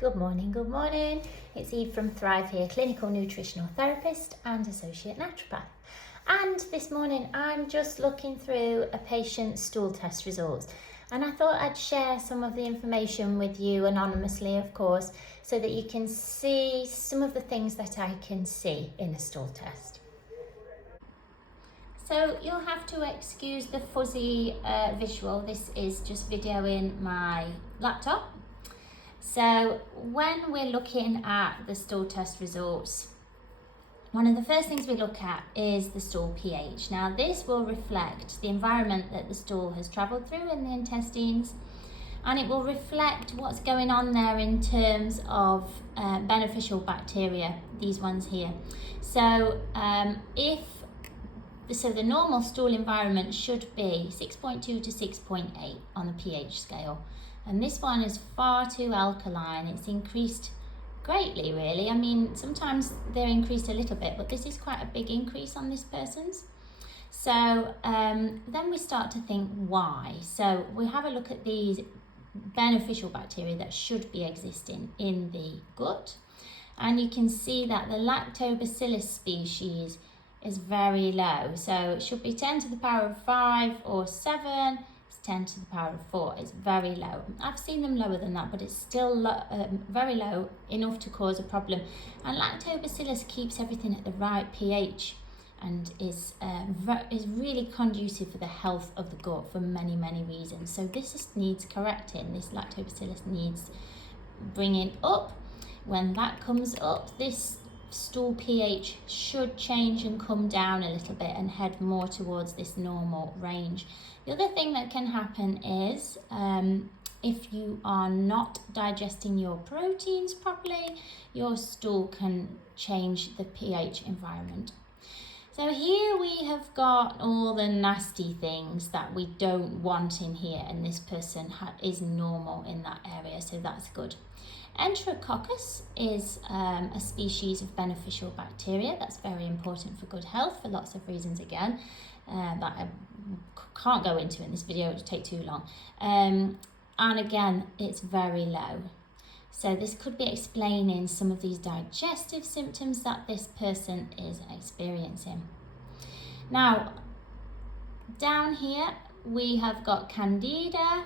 Good morning. It's Eve from Thrive here, clinical nutritional therapist and associate naturopath. And this morning I'm just looking through a patient's stool test results, and I thought I'd share some of the information with you anonymously, of course, so that you can see some of the things that I can see in a stool test. So you'll have to excuse the fuzzy visual. This is just videoing my laptop. So when we're looking at the stool test results, one of the first things we look at is the stool pH. Now this will reflect the environment that the stool has travelled through in the intestines, and it will reflect what's going on there in terms of beneficial bacteria, these ones here. So the normal stool environment should be 6.2 to 6.8 on the pH scale. And this one is far too alkaline. It's increased greatly, really. I mean, sometimes they're increased a little bit, but this is quite a big increase on this person's. So then we start to think why. So we have a look at these beneficial bacteria that should be existing in the gut. And you can see that the lactobacillus species is very low. So it should be 10 to the power of 5 or 7. 10 to the power of 4. It's very low. I've seen them lower than that, but it's still very low, enough to cause a problem. And lactobacillus keeps everything at the right pH and is really conducive for the health of the gut for many reasons. So this needs correcting. This lactobacillus needs bringing up. When that comes up, this stool pH should change and come down a little bit and head more towards this normal range. The other thing that can happen is if you are not digesting your proteins properly, your stool can change the pH environment. So here we have got all the nasty things that we don't want in here, and this person is normal in that area, so that's good. Enterococcus is a species of beneficial bacteria that's very important for good health for lots of reasons, again, that I can't go into in this video, it would take too long. And again, it's very low. So this could be explaining some of these digestive symptoms that this person is experiencing. Now, down here we have got candida,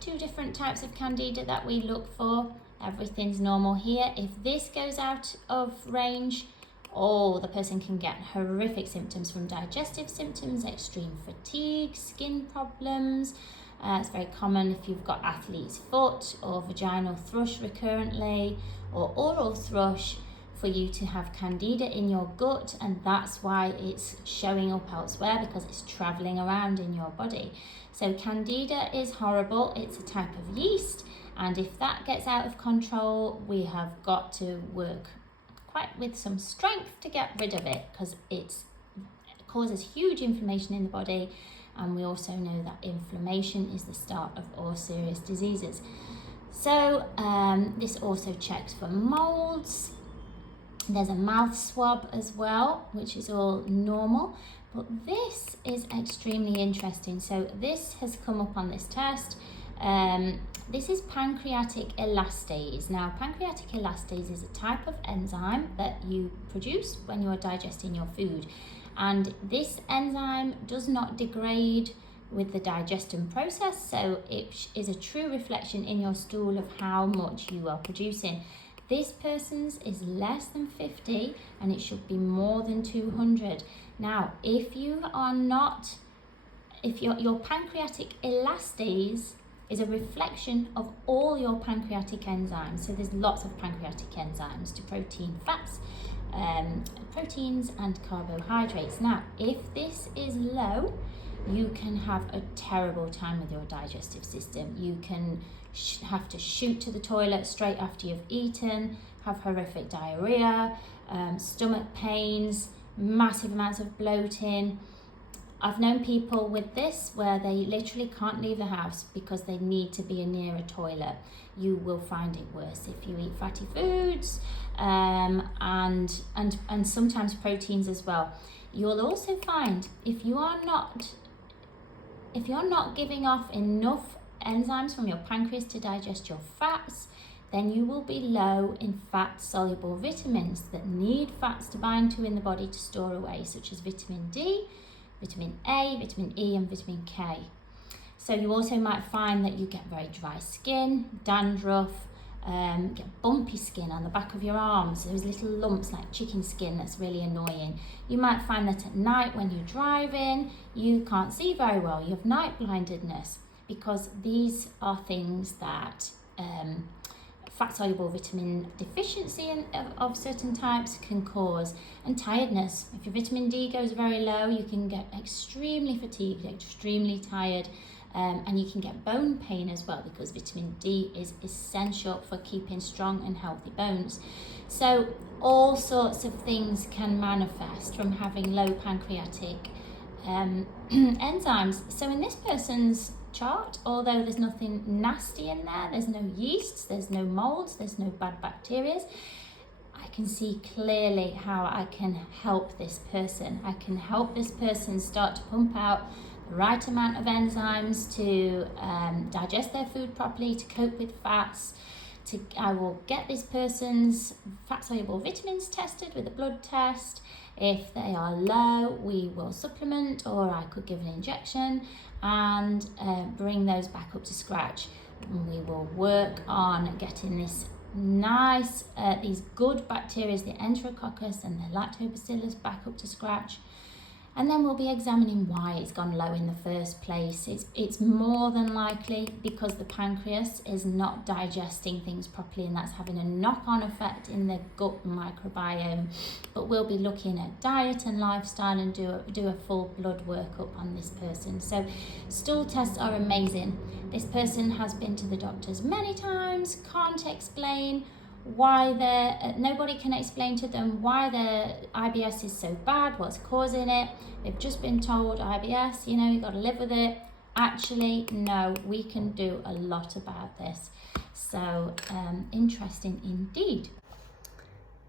2 different types of candida that we look for. Everything's normal here. If this goes out of range, the person can get horrific symptoms, from digestive symptoms, extreme fatigue, skin problems. It's very common if you've got athlete's foot or vaginal thrush recurrently or oral thrush for you to have candida in your gut, and that's why it's showing up elsewhere, because it's traveling around in your body. So candida is horrible. It's a type of yeast, and if that gets out of control, we have got to work quite with some strength to get rid of it, because it causes huge inflammation in the body, and we also know that inflammation is the start of all serious diseases. So this also checks for molds. There's a mouth swab as well, which is all normal, but this is extremely interesting. So this has come up on this test. This is pancreatic elastase. Now, pancreatic elastase is a type of enzyme that you produce when you're digesting your food. And this enzyme does not degrade with the digestion process, so it is a true reflection in your stool of how much you are producing. This person's is less than 50 and it should be more than 200. Now, if your pancreatic elastase is a reflection of all your pancreatic enzymes. So there's lots of pancreatic enzymes to protein, fats, proteins and carbohydrates. Now, if this is low, you can have a terrible time with your digestive system. You can have to shoot to the toilet straight after you've eaten, have horrific diarrhea, stomach pains, massive amounts of bloating. I've known people with this where they literally can't leave the house because they need to be near a toilet. You will find it worse if you eat fatty foods and sometimes proteins as well. You'll also find if you're not giving off enough enzymes from your pancreas to digest your fats, then you will be low in fat-soluble vitamins that need fats to bind to in the body to store away, such as vitamin D, vitamin A, vitamin E and vitamin K. So you also might find that you get very dry skin, dandruff, get bumpy skin on the back of your arms, those little lumps like chicken skin, that's really annoying. You might find that at night when you're driving, you can't see very well, you have night blindedness, because these are things that fat-soluble vitamin deficiency of certain types can cause. And tiredness, if your vitamin D goes very low, you can get extremely fatigued, extremely tired, and you can get bone pain as well, because vitamin D is essential for keeping strong and healthy bones. So all sorts of things can manifest from having low pancreatic enzymes. So in this person's chart, although there's nothing nasty in there, there's no yeasts, there's no molds, there's no bad bacteria, I can see clearly how I can help this person. I can help this person start to pump out the right amount of enzymes to digest their food properly, to cope with fats. I will get this person's fat-soluble vitamins tested with a blood test. If they are low, we will supplement, or I could give an injection and bring those back up to scratch. And we will work on getting this nice, these good bacteria, the enterococcus and the lactobacillus, back up to scratch. And then we'll be examining why it's gone low in the first place. It's more than likely because the pancreas is not digesting things properly, and that's having a knock-on effect in the gut microbiome. But we'll be looking at diet and lifestyle and do a full blood workup on this person. So stool tests are amazing. This person has been to the doctors many times, can't explain why nobody can explain to them why their IBS is so bad, what's causing it. They've just been told IBS, you've got to live with it. Actually, no, we can do a lot about this. So interesting indeed.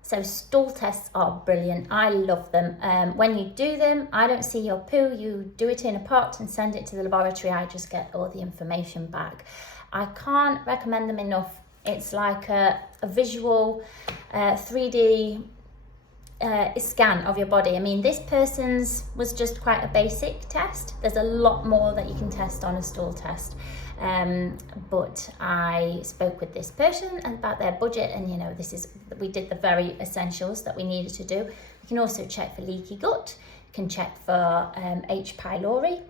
So stool tests are brilliant. I love them. When you do them, I don't see your poo. You do it in a pot and send it to the laboratory. I just get all the information back. I can't recommend them enough. It's like a visual 3D scan of your body. I mean, this person's was just quite a basic test. There's a lot more that you can test on a stool test. But I spoke with this person about their budget, and we did the very essentials that we needed to do. We can also check for leaky gut, can check for H. pylori,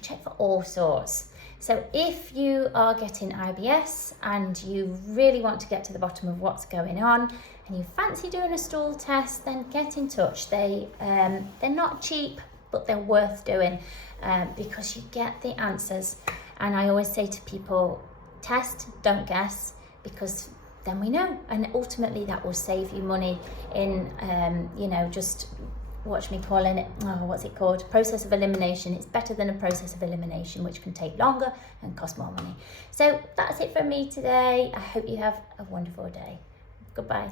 check for all sorts. So if you are getting IBS and you really want to get to the bottom of what's going on and you fancy doing a stool test, then get in touch. They're not cheap, but they're worth doing because you get the answers. And I always say to people, test, don't guess, because then we know. And ultimately that will save you money in, just watch me calling it, what's it called? Process of elimination. It's better than a process of elimination, which can take longer and cost more money. So that's it from me today. I hope you have a wonderful day. Goodbye.